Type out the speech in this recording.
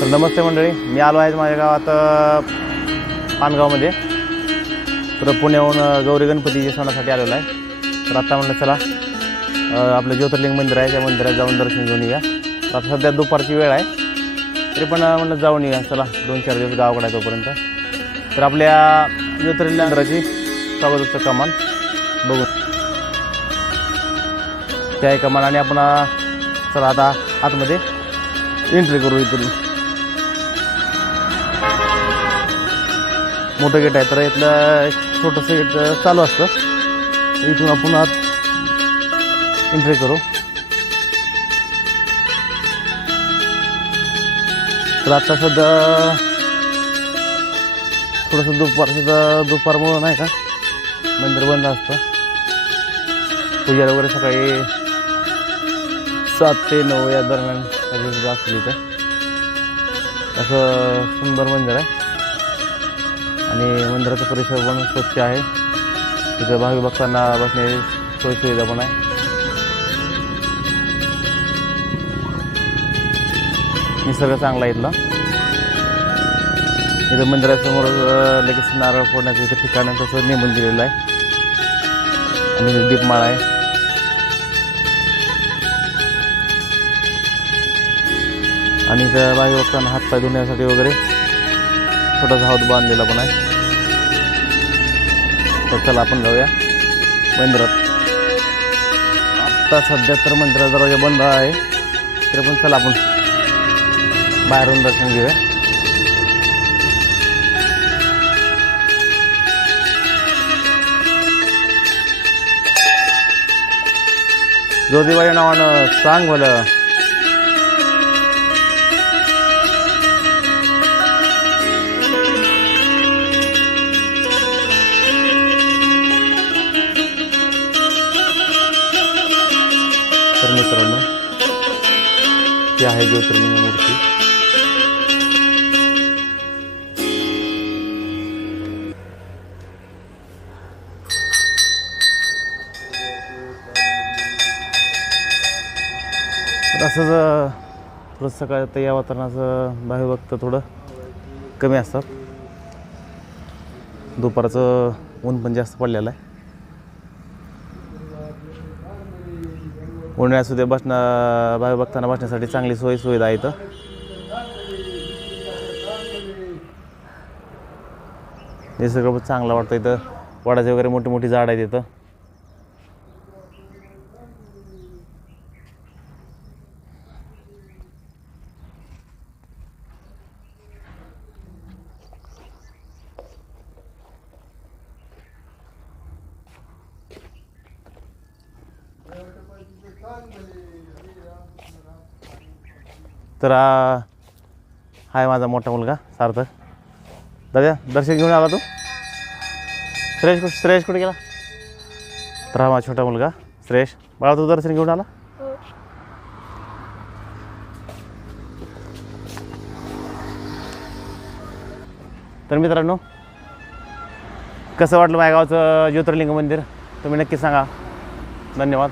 तर नमस्ते मंडळी मी आलो आहे माझ्या गावात पानगावमध्ये. तर पुण्याहून गौरी गणपतीच्या सणासाठी आलेलो आहे. तर आता म्हणलं चला आपलं ज्योतिर्लिंग मंदिर आहे त्या मंदिरात जाऊन दर्शन घेऊन येऊया. तर आता सध्या दुपारची वेळ आहे. तरी पण म्हणलं जाऊन येऊया चला दोन चार दिवस गावाकडे आहे तोपर्यंत. तर आपल्या ज्योतिर्लिंग मंदिराची स्वागतचं कमान बघू. त्या कमान आणि आपण चला आता आतमध्ये एंट्री करू इथून. मोठं गेट आहे. तर इथलं एक छोटंसं गेट चालू असतं. इथून आपण आत एंट्री करू. तर आता सध्या थोडंसं दुपारचं दुपारमुळं नाही का? मंदिर बंद असतं. पूजा वगैरे सकाळी सात ते नऊ या दरम्यान असली सुद्धा असं सुंदर मंदिर आहे. आणि मंदिराचा परिसर पण स्वच्छ आहे. तिथे भावी भक्तांना बसण्याची सोयीसुविधा पण आहे. निसर्ग चांगला आहे इथला. इथं मंदिरासमोर लगेच नारळ फोडण्याचं इथं ठिकाण आहे तसं नेमून दिलेलं आहे. आणि इथं दीपमाळा आहे. आणि इथं बाई भक्तांना हातपाय धुण्यासाठी वगैरे छोटासा हौद बांधलेला पण आहे. तर चला आपण जाऊया मंदिरात. आत्ता सध्या तर मंदिराचा दरवाजा बंद आहे. तरी पण चला आपण बाहेरून दर्शन घेऊया. ज्योतिबाई नावानं सांग भलं ती आहे ज्योतिर्लिंग मूर्ती. तसंच असंच थोडं सकाळ तर या वातावरणाचं भाविभक्त थोडं कमी असतात. दुपारचं ऊन पण जास्त पडलेलं आहे. उन्हाळ्यात सुद्धा बसणं भावी बसण्यासाठी चांगली सोय सुविधा आहे इथं. निसर्ग पण चांगला वाटतं इथं. वडाचे वगैरे मोठी मोठी झाड आहेत इथं. तर हा आहे माझा मोठा मुलगा सार्थक. दादा दर्शन घेऊन आला तू? श्रेयश कुठे श्रेयश कुठे गेला? तर हा माझा छोटा मुलगा श्रेयश. बाळा तू दर्शन घेऊन आला? तर मित्रांनो कसं वाटलं माझ्या गावचं ज्योतिर्लिंग मंदिर? तुम्ही नक्की सांगा. धन्यवाद.